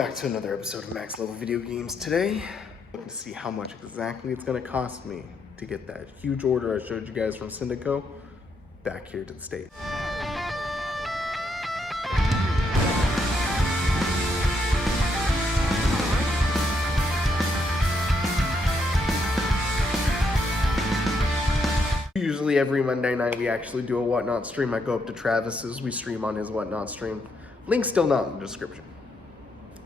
Back to another episode of Max Level Video Games. Today, looking to see how much exactly it's going to cost me to get that huge order I showed you guys from Syndico back here to the States. Usually every Monday night we actually do a Whatnot stream. I go up to Travis's, we stream on his Whatnot stream. Link's still not in the description.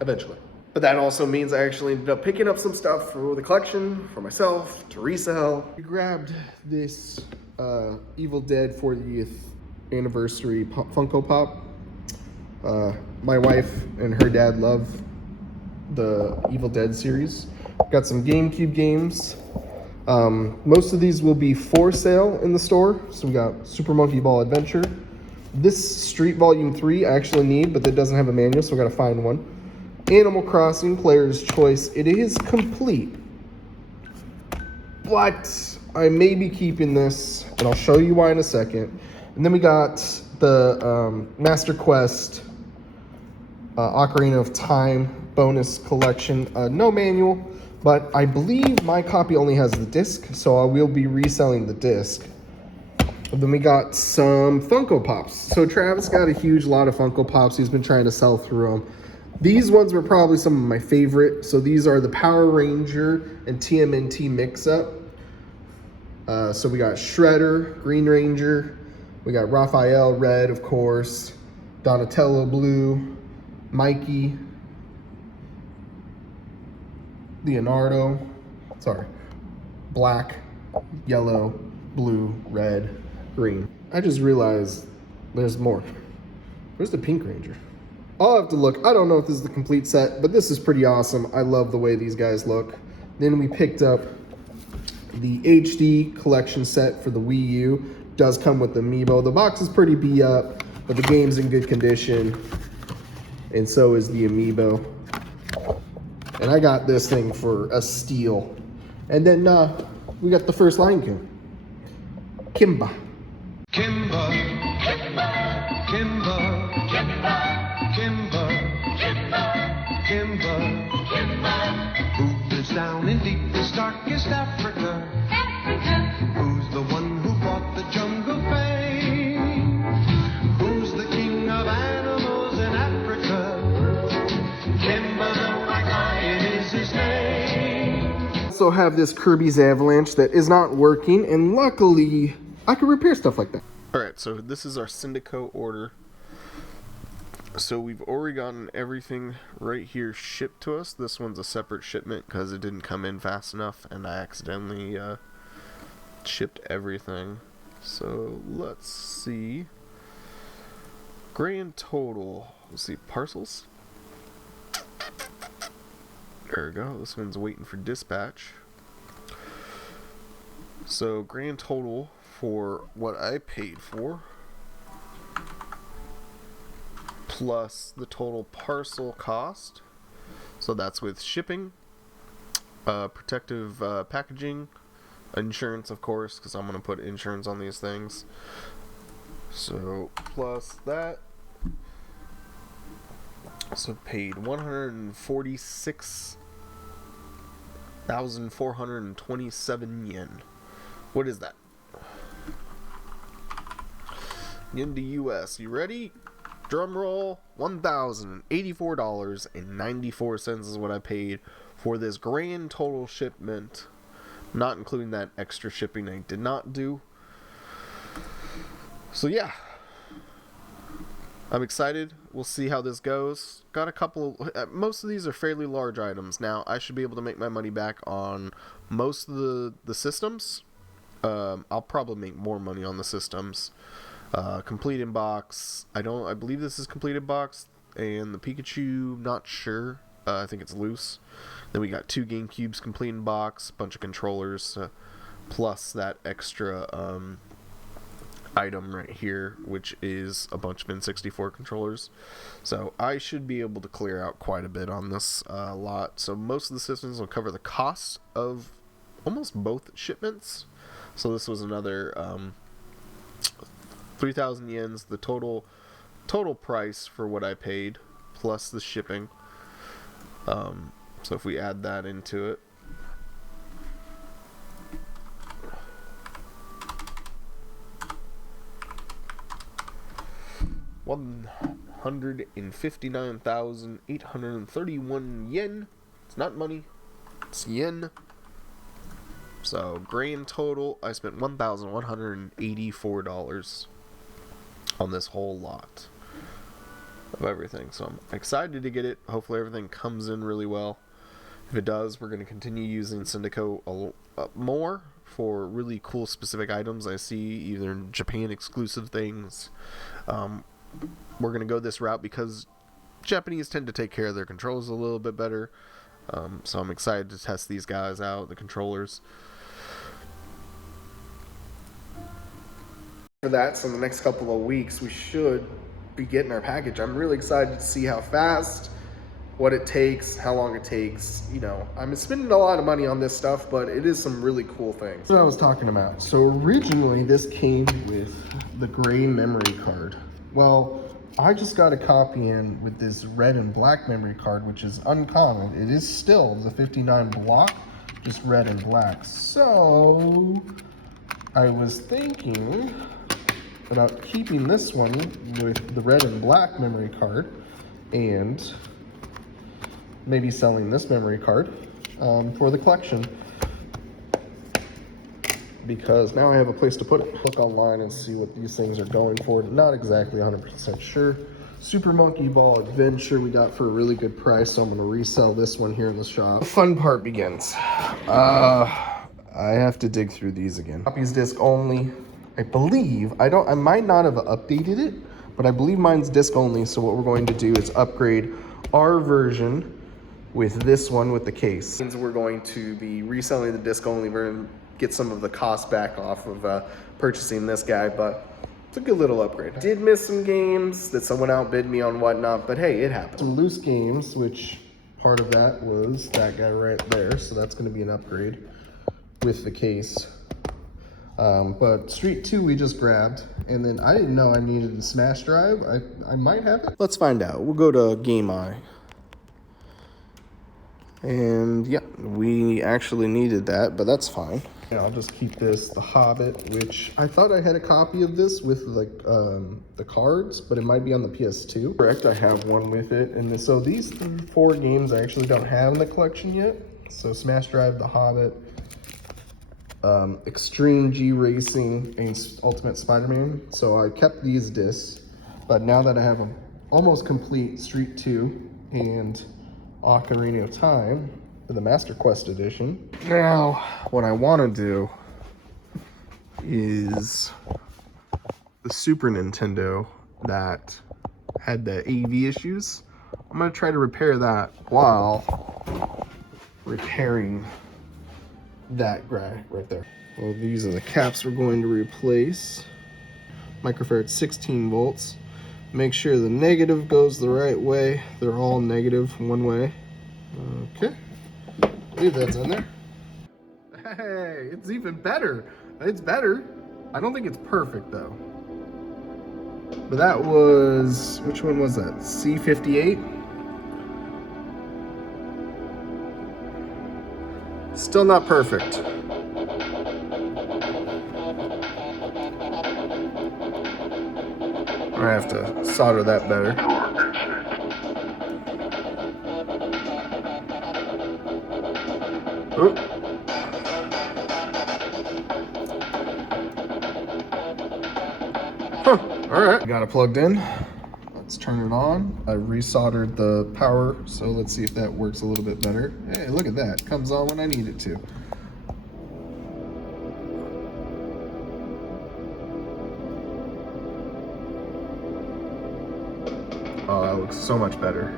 Eventually. But that also means I actually ended up picking up some stuff for the collection, for myself, to resell. We grabbed this Evil Dead 40th anniversary Funko Pop. My wife and her dad love the Evil Dead series. Got some GameCube games. Most of these will be for sale in the store. So we got Super Monkey Ball Adventure. This Street Volume 3 I actually need, but that doesn't have a manual, so I gotta find one. Animal Crossing Player's Choice. It is complete, but I may be keeping this, and I'll show you why in a second. And then we got the Master Quest Ocarina of Time bonus collection. No manual, but I believe my copy only has the disc, so I will be reselling the disc. And then we got some Funko Pops. So Travis got a huge lot of Funko Pops. He's been trying to sell through them. These ones were probably some of my favorite. So these are the Power Ranger and TMNT mix-up. So we got Shredder, Green Ranger. We got Raphael Red, of course. Donatello Blue. Mikey. Leonardo. Sorry. Black, yellow, blue, red, green. I just realized there's more. Where's the Pink Ranger? I'll have to look. I don't know if this is the complete set, but this is pretty awesome. I love the way these guys look. Then we picked up the HD collection set for the Wii U. Does come with the amiibo. The box is pretty beat up, but the game's in good condition. And so is the amiibo. And I got this thing for a steal. And then we got the first Lion King. Kimba. Kimba, Kimba, Kimba, Kimba, Kimba, Kimba, Kimba, Kimba. Who lives down in deepest, darkest Africa? Africa. Who's the one who brought the jungle fame? Who's the king of animals in Africa? Kimba the white lion is his name. Also have this Kirby's Avalanche that is not working, and luckily I can repair stuff like that. Alright, so this is our Syndico order. So we've already gotten everything right here shipped to us. This one's a separate shipment because it didn't come in fast enough and I accidentally shipped everything. So let's see. Grand total. Let's see, parcels. There we go. This one's waiting for dispatch. So grand total for what I paid for, plus the total parcel cost, so that's with shipping, protective packaging, insurance of course, because I'm going to put insurance on these things, so plus that, so paid 146,427 yen. What is that? Into US. You ready? Drum roll. $1,084.94 is what I paid for this grand total shipment, not including that extra shipping I did not do. So yeah, I'm excited. We'll see how this goes. Got a couple. Most of these are fairly large items. Now I should be able to make my money back on most of the systems. I'll probably make more money on the systems. Complete in box. I believe this is complete in box. And the Pikachu, not sure. I think it's loose. Then we got 2 GameCubes complete in box, bunch of controllers, plus that extra item right here, which is a bunch of N64 controllers. So I should be able to clear out quite a bit on this lot. So most of the systems will cover the cost of almost both shipments. So this was another 3,000 yens, the total price for what I paid, plus the shipping. So if we add that into it, $159,831 yen. It's not money, it's yen. So grand total, I spent $1,184 on this whole lot of everything. So I'm excited to get it. Hopefully everything comes in really well. If it does, we're going to continue using Syndico more for really cool specific items I see, either in Japan exclusive things. We're going to go this route because Japanese tend to take care of their controls a little bit better. So I'm excited to test these guys out, the controllers. For that, so in the next couple of weeks, we should be getting our package. I'm really excited to see how fast, what it takes, how long it takes. You know, I'm spending a lot of money on this stuff, but it is some really cool things. That's what I was talking about. So originally this came with the gray memory card. Well, I just got a copy in with this red and black memory card, which is uncommon. It is still the 59 block, just red and black. So I was thinking about keeping this one with the red and black memory card and maybe selling this memory card for the collection, because now I have a place to put it. Look online and see what these things are going for. Not exactly 100% sure. Super Monkey Ball Adventure we got for a really good price, so I'm going to resell this one here in the shop. The fun part begins. I have to dig through these again. Copies disc only. I believe, I might not have updated it, but I believe mine's disc only, so what we're going to do is upgrade our version with this one with the case. We're going to be reselling the disc only version, get some of the cost back off of purchasing this guy, but it's a good little upgrade. Did miss some games that someone outbid me on whatnot, but hey, it happens. Some loose games, which part of that was that guy right there, so that's going to be an upgrade with the case. But Street 2 we just grabbed, and then I didn't know I needed a Smash drive. I might have it. Let's find out. We'll go to Game Eye. And yeah, we actually needed that, but that's fine. Yeah, I'll just keep this, The Hobbit, which I thought I had a copy of this with like the cards, but it might be on the PS2. Correct, I have one with it. And so these 4 games I actually don't have in the collection yet. So Smash Drive, The Hobbit, Extreme G Racing, and Ultimate Spider-Man. So I kept these discs, but now that I have an almost complete Street 2 and Ocarina of Time for the Master Quest edition. Now, what I want to do is the Super Nintendo that had the AV issues. I'm going to try to repair that while repairing that guy right there. Well, these are the caps we're going to replace. Microfarad 16 volts. Make sure the negative goes the right way. They're all negative one way. Okay. I believe that's in there. Hey, it's even better. It's better. I don't think it's perfect though. But that was, which one was that? C58? Still not perfect. I have to solder that better. Oop. Huh. Alright. Got it plugged in. Let's turn it on. I resoldered the power, so let's see if that works a little bit better. Hey, look at that. Comes on when I need it to. Oh, that looks so much better.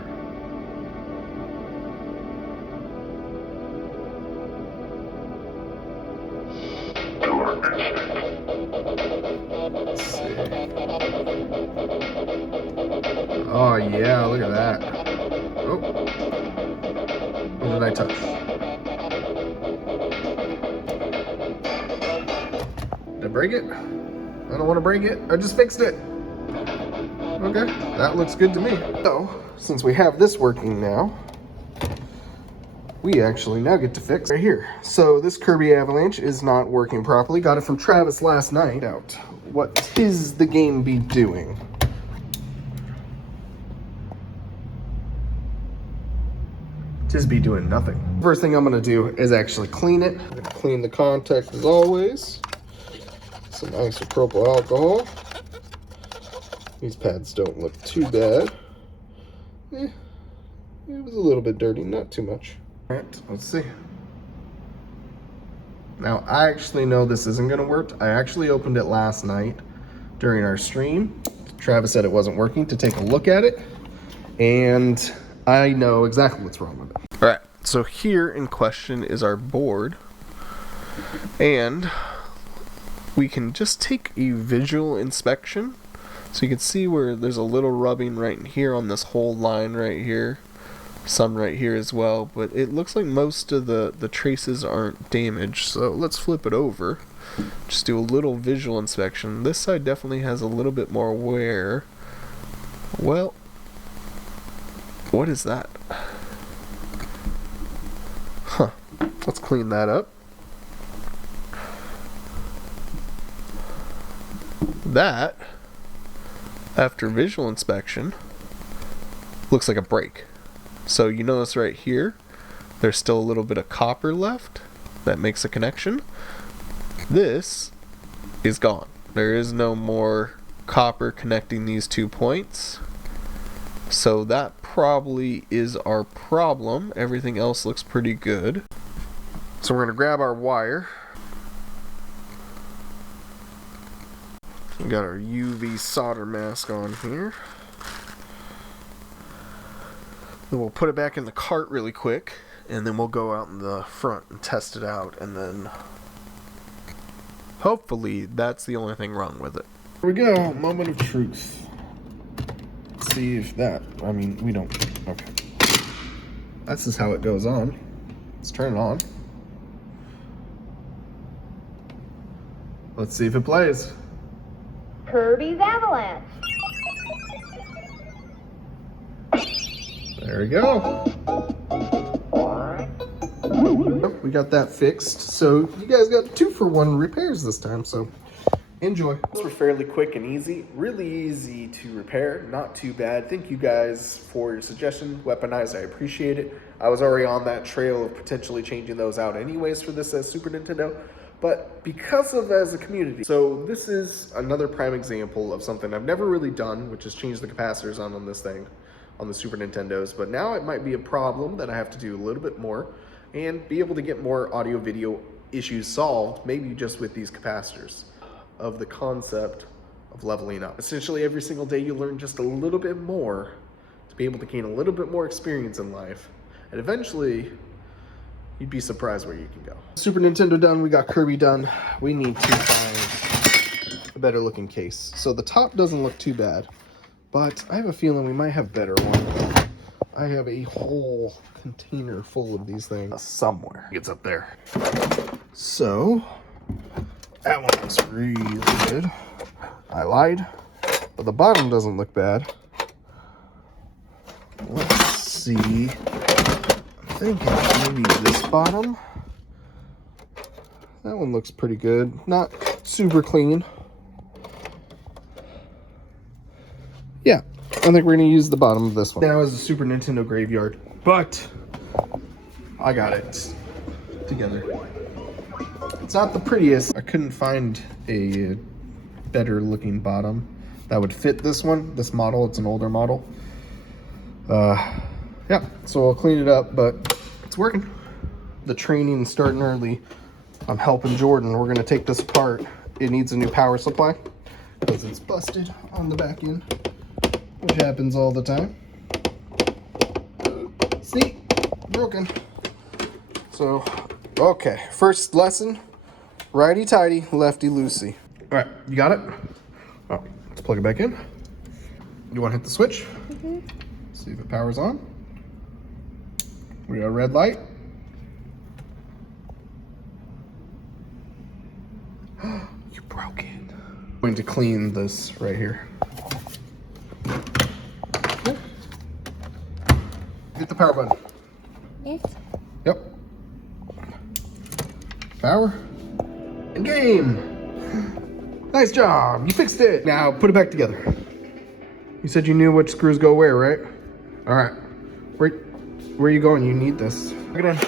Let's see. Oh yeah, look at that. Oh. What did I touch? Did I break it? I don't want to break it. I just fixed it. Okay, that looks good to me. So, since we have this working now, we actually now get to fix right here. So this Kirby Avalanche is not working properly. Got it from Travis last night. Out. What is the game be doing? Just be doing nothing. First thing I'm gonna do is actually clean it. I'm gonna clean the contact as always. Some isopropyl alcohol. These pads don't look too bad. It was a little bit dirty, not too much. All right, let's see. Now, I actually know this isn't gonna work. I actually opened it last night during our stream. Travis said it wasn't working to take a look at it, and I know exactly what's wrong with it. All right, so here in question is our board, and we can just take a visual inspection. So you can see where there's a little rubbing right here on this whole line right here. Some right here as well, but it looks like most of the traces aren't damaged. So let's flip it over. Just do a little visual inspection. This side definitely has a little bit more wear. Well, what is that? Huh. Let's clean that up. That, after visual inspection, looks like a break. So you notice right here, there's still a little bit of copper left that makes a connection. This is gone. There is no more copper connecting these 2 points. So that probably is our problem. Everything else looks pretty good. So we're gonna grab our wire. We got our UV solder mask on here. Then we'll put it back in the cart really quick, and then we'll go out in the front and test it out, and then hopefully that's the only thing wrong with it. Here we go, moment of truth. Let's see if that, I mean, we don't, okay. This is how it goes on. Let's turn it on. Let's see if it plays. Kirby's Avalanche. There we go. We got that fixed. So you guys got 2-for-1 repairs this time, so enjoy. Those were fairly quick and easy. Really easy to repair, not too bad. Thank you guys for your suggestion. Weaponized, I appreciate it. I was already on that trail of potentially changing those out anyways for this as Super Nintendo, but because of as a community. So this is another prime example of something I've never really done, which is change the capacitors on this thing, on the Super Nintendos, but now it might be a problem that I have to do a little bit more and be able to get more audio video issues solved, maybe just with these capacitors, of the concept of leveling up. Essentially every single day you learn just a little bit more to be able to gain a little bit more experience in life, and eventually you'd be surprised where you can go. Super Nintendo done, we got Kirby done. We need to find a better looking case. So the top doesn't look too bad, but I have a feeling we might have better ones. I have a whole container full of these things somewhere. It's up there. So that one looks really good. I lied, but the bottom doesn't look bad. Let's see. I'm thinking maybe this bottom. That one looks pretty good. Not super clean. Yeah, I think we're gonna use the bottom of this one. Now is a Super Nintendo graveyard, but I got it together. It's not the prettiest. I couldn't find a better looking bottom that would fit this one, this model. It's an older model. Yeah, so I'll clean it up, but it's working. The training is starting early. I'm helping Jordan. We're gonna take this apart. It needs a new power supply because it's busted on the back end, which happens all the time. See, broken. So, okay, first lesson, righty-tighty, lefty-loosey. All right, you got it? All right, let's plug it back in. You wanna hit the switch? Mm-hmm. See if it powers on. We got a red light. You broke it. I'm going to clean this right here. Okay. Hit the power button. Yes. Yep. Power. And game. Nice job. You fixed it. Now put it back together. You said you knew which screws go where, right? All right. Where are you going? You need this. Look it in.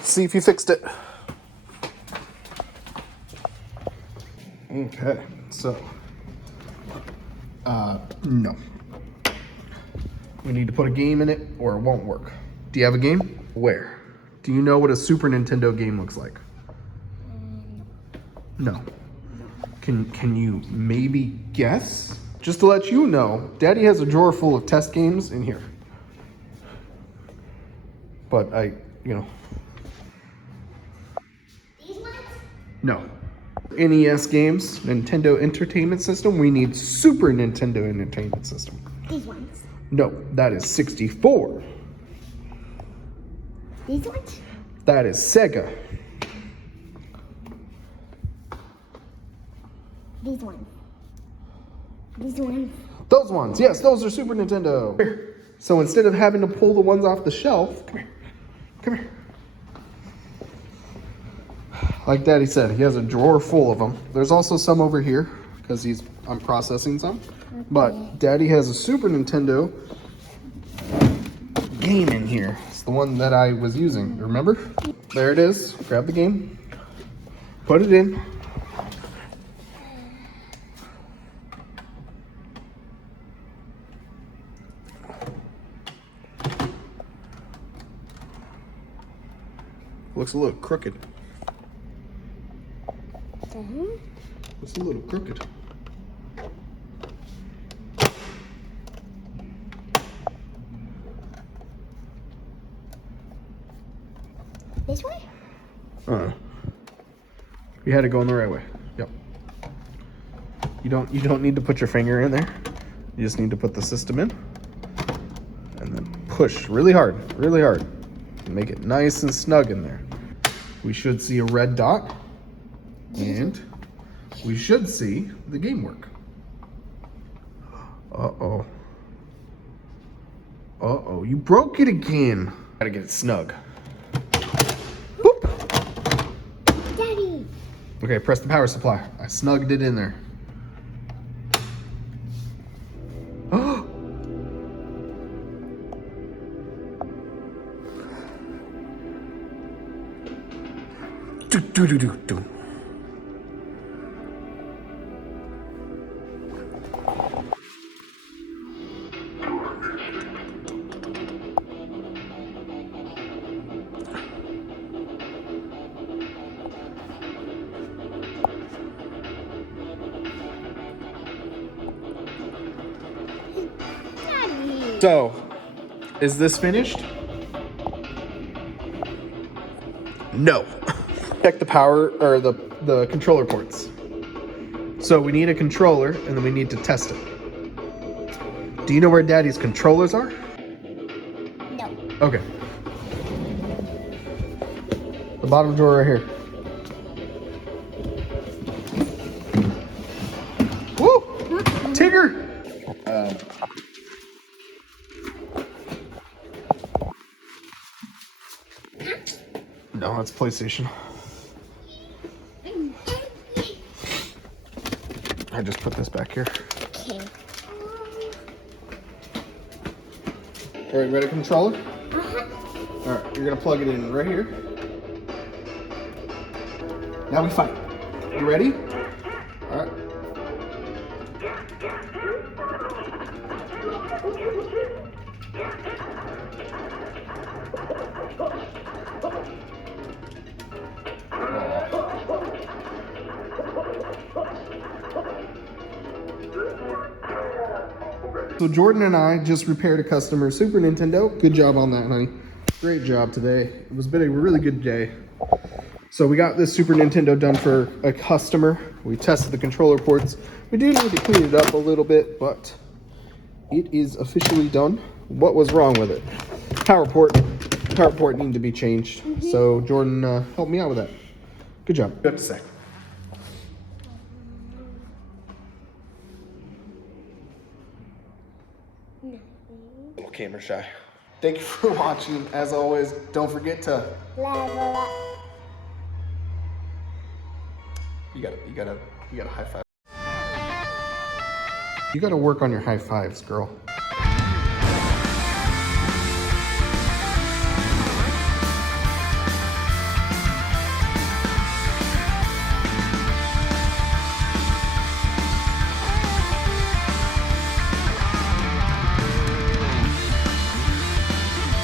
See if you fixed it. Okay. So, no. We need to put a game in it or it won't work. Do you have a game? Where? Do you know what a Super Nintendo game looks like? No. Can you maybe guess? Just to let you know, Daddy has a drawer full of test games in here. But you know. These ones? No. NES games, Nintendo Entertainment System, we need Super Nintendo Entertainment System. These ones. No, that is 64. These ones? That is Sega. These ones. These ones. Those ones, yes, those are Super Nintendo. Here. So instead of having to pull the ones off the shelf, come here, come here. Like Daddy said, he has a drawer full of them. There's also some over here because I'm processing some. Okay. But Daddy has a Super Nintendo game in here. It's the one that I was using, remember? There it is, grab the game, put it in. Looks a little crooked. Looks a little crooked. This way? You had to go in the right way. Yep. You don't need to put your finger in there. You just need to put the system in. And then push really hard, really hard. Make it nice and snug in there. We should see a red dot. And we should see the game work. Uh-oh. Uh-oh, you broke it again. Gotta get it snug. Boop. Daddy. Okay, press the power supply. I snugged it in there. Oh. Do do do do do. Daddy. So, is this finished? No. Check the power or the controller ports. So we need a controller and then we need to test it. Do you know where Daddy's controllers are? No. Okay. The bottom drawer right here. Woo! Tigger! No, that's PlayStation. I just put this back here. Okay. All right, ready, controller? Uh-huh. All right, you're gonna plug it in right here. Now we fight. You ready? All right. So Jordan and I just repaired a customer's Super Nintendo. Good job on that, honey. Great job today. It was been a really good day. So we got this Super Nintendo done for a customer. We tested the controller ports. We do need to clean it up a little bit, but it is officially done. What was wrong with it? Power port needed to be changed. So Jordan helped me out with that. Good job. What do you have to say? Camera shy. Thank you for watching. As always, don't forget to Level up. You gotta high five. You gotta work on your high fives, girl.